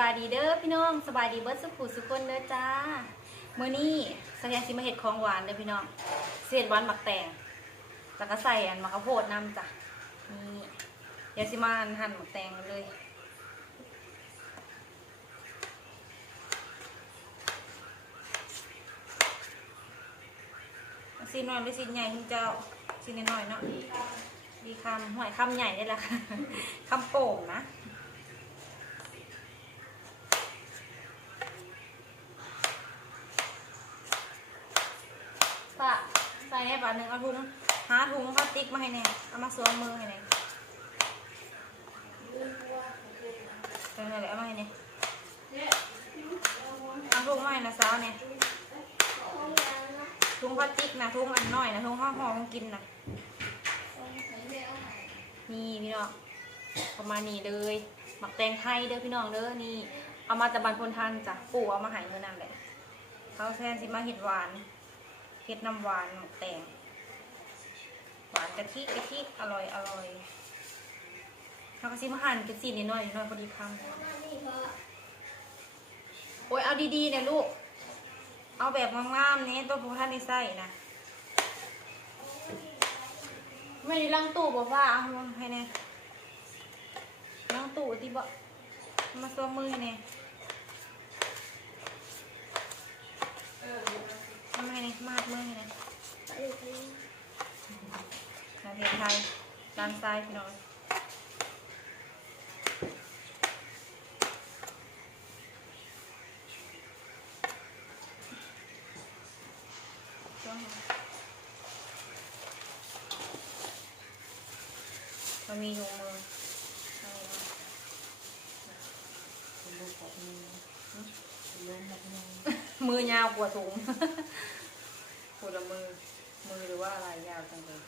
บายดีเด้อพี่น้องสบายดีเบิร์ดสุขุสุคนเด้อจ้ามื้อนี้สัญญาสิมาเห็ดของหวานเด้อพี่น้องเศษหวานหมักแตงแล้วก็ใส่อันมะข้าวโพดน้ำจ้ะนี่เดี๋ยวสิมาหั่นหมักแตงเลยซีนน้อยหรือซีนใหญ่คุณเจ้าซีนน้อยเนาะดีคำหอยคำใหญ่ได้ละค่ะคำโป่งนะใส่ให้บาทหนึ่งเอาถุงหาถุงพลาสติกมาให้แน่เอามาสวมมือให้แน่เป็นไงเลยเอามาให้แน่เอาถุงมาให้นะสาวเนี่ยถุงพลาสติกนะถุงอันน้อยนะถุงห่อของกินนะนี่พี่น้องประมาณนี้เลยหมักแตงไทยเด้อพี่น้องเด้อนี่เอามาจากบ้านพลทันจ้ะปู่เอามาให้เมื่อนั้นแหละเขาแทนสิมาเห็ดหวานเห็ดน้ำหวานหมักแตงหวานกะทิอร่อยเขาก็ซิมาหั่นกระสีนิดหน่อยพอดีคำโอ้ยเอาดีๆเนี่ยลูกเอาแบบงามๆนี้ตัวพวกท่านในไส้นะไม่ได้ล้างตู้บอกว่าเอาให้แน่ล้างตู้ที่บอกมาสวมมือให้แน่ทำให้แน่มาดมือให้แน่นาทีไทยด้านซ้ายพี่น้องมันมีถุงมือมือยาวกว่าถุงปวดมือหรือว่าอะไรยาวจังเลย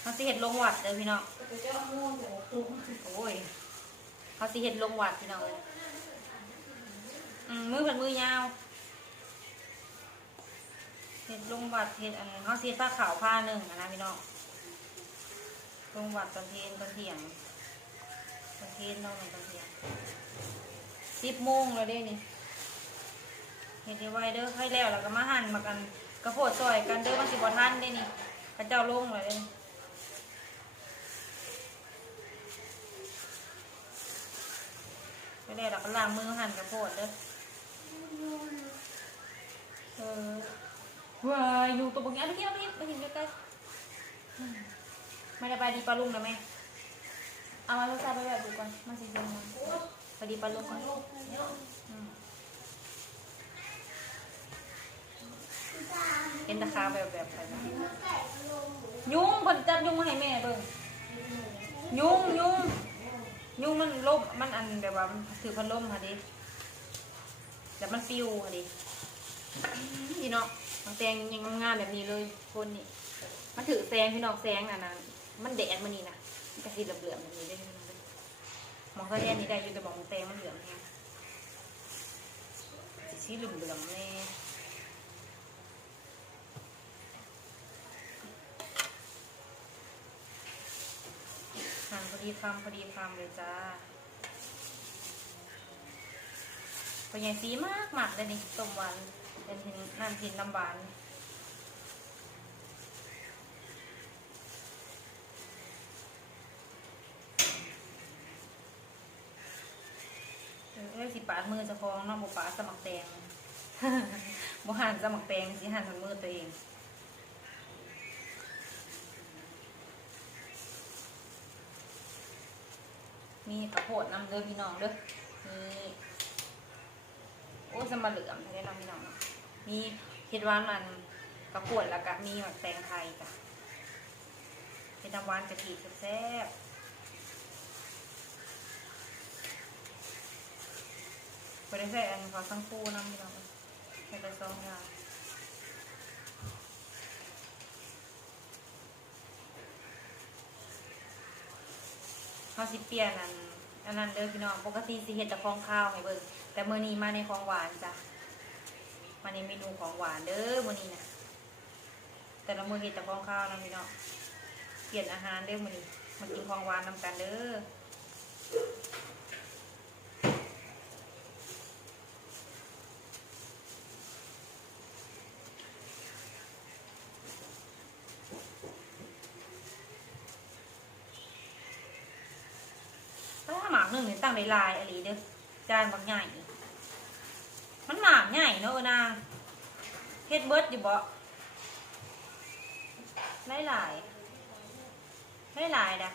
เขาสิเห็ดลงหวัดเลยพี่น้องโอ้ยเขาสิเห็ดลงหวัดพี่น้องเลยมือเป็นมือยาวเห็ดลงหวัดเห็ดเขาสิผ้าขาวผ้าหนึ่งนะพี่น้องลงหวัดตอนเที่ยงน้องตอนเที่ยง10 โมงแล้วเด้นี่เห็ดไว้เด้อให้แล้วก็มาหั่นมากันกระโพดซอยกันเด้อมันสิบ่ทันได้นี่กระเจ้าลงเลยเด้ไปแล้วเราก็ล้างมือหั่นกระโพดเด้อว้ายอยู่ตัวบางอย่างไปเห็นใกล้ๆไม่ได้ไปดีปลาลุงนะแม่เอามาลูกชายไปแบบดูก่อนมาสิเดินมาไปดีปลาลุงก่อนเห็นตะขาแบบไปนะยุงคนจับยุงมาให้แม่เบิ่งยุงมันล่มมันอันแบบว่ามันถือพัดลมค่ะดิแต่มันปิวค่ะดิพี่น้องมันแสงยังงามแบบนี้เลยคนนี่มันถือแสงพี่น้องแสงนะมันแดดมันนี่นะกระสีเหลืองๆแบบนี้ได้มองเขาแย่นี้ได้อยู่แต่มองแสงมันเหลืองไงสีเหลืองๆเลยหั่นพอดีคำเลยจ้าพอใหญ่สีมากเลยนี่ต้มหวานเป็นทินน้ำหวานสิปาดมือจะคล้องน้องบุปผาสมัครแตงบุหันสมัครแตงสิหันมือตัวเองมีกระโพดน้ำเด้อพี่น้องเด้อนี่โอ้สมาเหลือมได้น้องพี่น้องมีเห็ดหวานมันกระโพดแล้วก็มีหมักแตงไทยจ้ะเห็ดน้ำหวานกะทิแซ่บไปได้ใส่อันขอสังคูน้ำพี่น้องใส่ไป2 อย่างเขาสิเปลี่ยนอันนั้นเด้อพี่น้องปกติสิเฮ็ดแต่ของข้าวให้เบิ่งแต่มื้อนี้มาในของหวานจ้ะมาในเมนูของหวานเด้อมื้อนี้นะแต่ละมื้อเฮ็ดแต่ของข้าวนะพี่น้องเปลี่ยนอาหารเด้อมื้อนี้มากินของหวานนำกันเด้อ ถ้าหมากหนึ่งเนี่ยตั้งในลายอะไรเด้อจานบางใหญ่มันหมากใหญ่เนอะนางเฮ็ดเบิร์ดอยู่บ่หลายนะ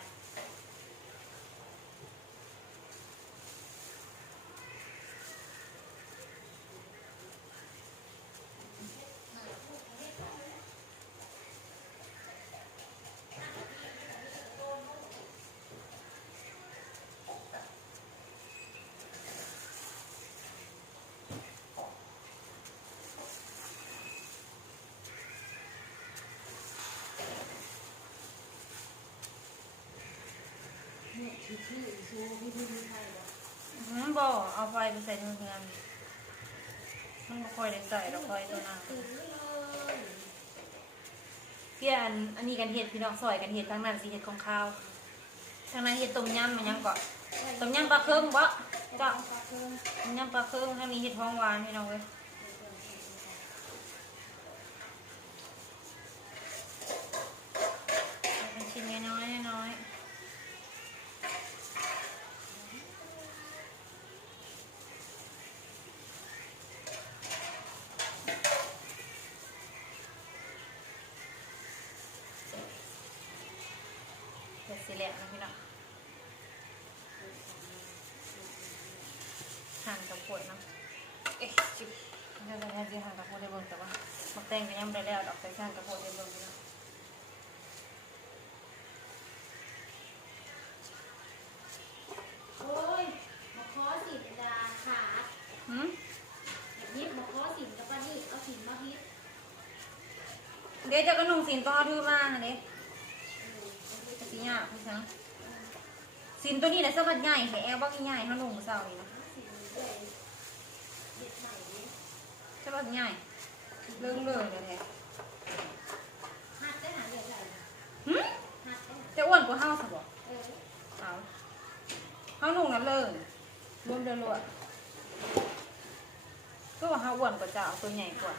บ่เอาไฟไปใส่เงินมันบ่ค่อยได้ใส่ดอกไฟตัวนั้นเพี่อันนี้กันเห็ดพี่น้องซอยกันเห็ดทั้งนั้นสิเห็ดของข้าวทั้งนั้นเห็ดต้มยำมันยังก็ต้มยำปลาเค็มบ่จ้ะต้มยำปลาเค็มทั้งนี้เห็ดท้องหวานพี่น้องเว้ยเป็นชิ้นน้อยเดี๋ยวสิแหละนะพี่น้องหั่นกับผดนะเอ๊ะจิบเดี๋ยวจะแทนสิหั่นกับผดได้เบิ่งแต่ว่ามักแตงก็ยังไม่ได้แล้วดอกใส่หั่นกับผดได้เบิ่งพี่น้องโอ้ยมาขอสินดาขาดยิบมาขอสินกับป้านี่เอาสินมาพิษ เดี๋ยวจะกระนุ่งสินต่อถือมาเด้สิยากพี่ช้างสินตัวนี้แหละสะบัดใหญ่แค่แอลบักใหญ่เขาลงเสานี่นะสะบัดใหญ่เรื่องเลยแท้ หัดได้หาเรื่องอะไร หึ หัดได้หา จะอ้วนกว่าเฮาสิบ่ เออ เอาเฮาลงนั้นเลยรวมเดือนรวดก็ว่าเฮาอ้วนกว่าเจ้าตัวใหญ่กว่า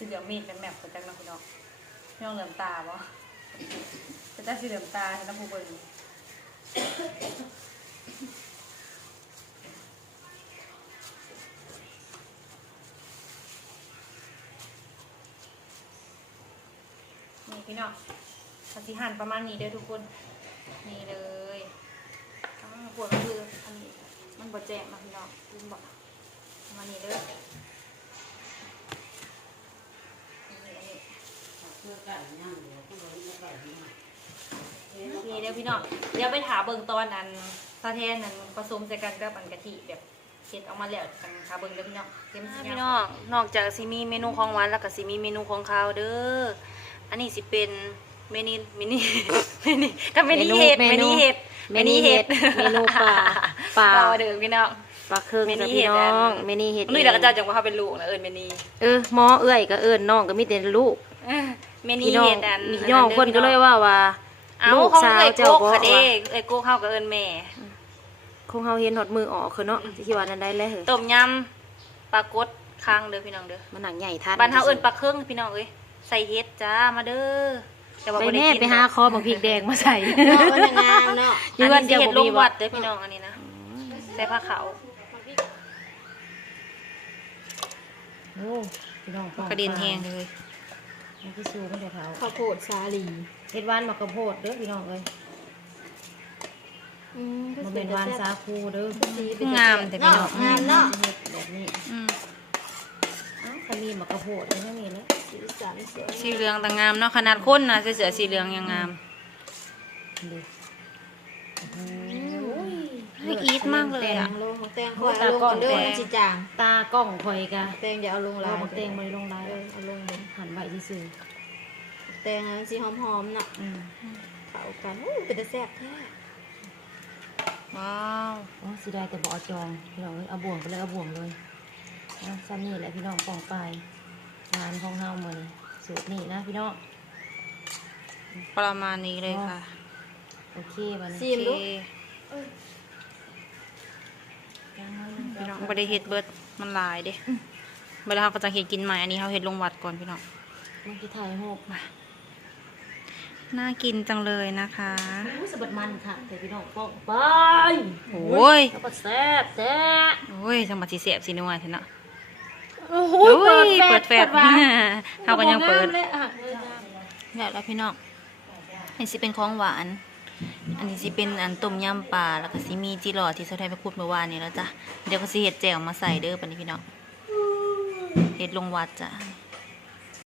สีเหลืองมีดเป็นแมปประจักษ์นะพี่น้องพี่น้องเหลือมตาบ่จะได้สีเหลือมตาเห็นน้ำผู้เบิ่งนี่พี่น้องผัดสีหั่นประมาณนี้เด้อทุกคนนี่เลยปวดก็คืออันนี้มันบดแจ้งนะพี่น้องลืมบอกประมาณนี้เด้อนี่เดี๋ยวพี่น้องเดี๋ยวไปถาเบิ่งตอนอันซาแทนนั่นผสมใส่กันกับอันกะทิแบบเฮ็ดออกมาแล้วกันถาเบิ่งเด้อพี่น้องพี่น้องนอกจากสิมีเมนูของหวานแล้วก็สิมีเมนูของคาวเด้ออันนี้สิเป็นเมนูกับเมนูเห็ดเมนูเห็ดเมนูปลาเด้อพี่น้องปลาเครื่องกับพี่น้องเมนี่เฮ็ดนี่เราก็จะจังว่าเขาเป็นลูกนะเมนี่หมอเอื้อยก็น้องก็มีแต่ลูกเมนี่เฮ็ดอันพี่น้องคนก็เลยว่าลูกสาวเจ้าบ่เด้เอ้ยโกกเฮาก็แม่คงเฮาเห็นหดมือออกคือเนาะสิว่านั้นได้แล้วต้มยำปลากดค้างเด้อพี่น้องเด้อมันหนังใหญ่ทันบ้านเฮาปลาเครื่องพี่น้องใส่เฮ็ดจ้ามาเด้อแต่ว่าบ่ได้กินไปหาคอบักพริกแดงมาใส่เนาะมันงามเนาะอยู่กันเฮ็ดลงวัดเด้อพี่น้องอันนี้นะใส่ผ้าขาวโอ้พี่น้องกระเด็นแห้งเลยมันคือสูงมันจะเผาข้าวโพดสาลีเฮ็ดหวานมะกระโพดเด้อพี่น้องเอ้ยพ มันเป็นวานซาคูเด้อง ามแต่พี่น้อง งามเนาะ เฮ็ดแบบนี้ อืม อ้าวถ้ามีหมากกระโพดไม่มีแล้วสีสันสวย สีเหลืองต่างงามเนาะขนาดคนนะเสือสีเหลืองยังงาม ดูโอ้ย ให้อีทมากเลยอ่ะ ลงแตงคอยเอาลงก่อนเด้อมันสิจาง ตากล้องคอยกะ แตงอย่าเอาลงหลาย เราแตงบริลงลาย เอาลงเลย หันไว้ซื่อ แตงอันสีหอมๆเนาะ ๆอืม เข้ากันเป็นตาแซ่บแท้ ว้าว อ๋อสิได้แต่บ่เอาจองพี่น้องเอ้ยเอาบ่วงไปเลยเอาบ่วงเลยนะซ้ำนี่แหละพี่น้องปองปลายงานของเฮามื้อนี้สูตรนี้นะพี่น้อง ประมาณนี้เลยค่ะ โอเคบัด ซี นี้ มลูก พี่น้องบ่ได้เฮ็ดเบิดมันหลายเด้เวลาเราก็จะเฮ็ดกินใหม่อันนี้เราเฮ็ดลงวัดก่อนพี่น้อง มันสิถ่ายรูป น่ากินจังเลยนะคะ อุ้ยสะบัดมันค่ะแต่พี่น้องปองไป โอ้ย แล้วก็แซ่บแซ่บ โอ้ยจังหวัดสีเสียบสีนัวเถอะเนาะ โอ้โห โอ้ยเปิดแฟด เฮาก็ยังเปิด เลยอ่ะ แล้วพี่น้องอันนี้สิเป็นของหวาน อันนี้สิเป็นอันต้มยำปลาแล้วก็สิมีจิหลอดที่เซาไทยไปพูดเมื่อวานนี้แล้วจ้ะเดี๋ยวก็สิเฮ็ดแจ่วมาใส่เด้อปานนี้พี่น้องเฮ็ดลงวัดจ้ะ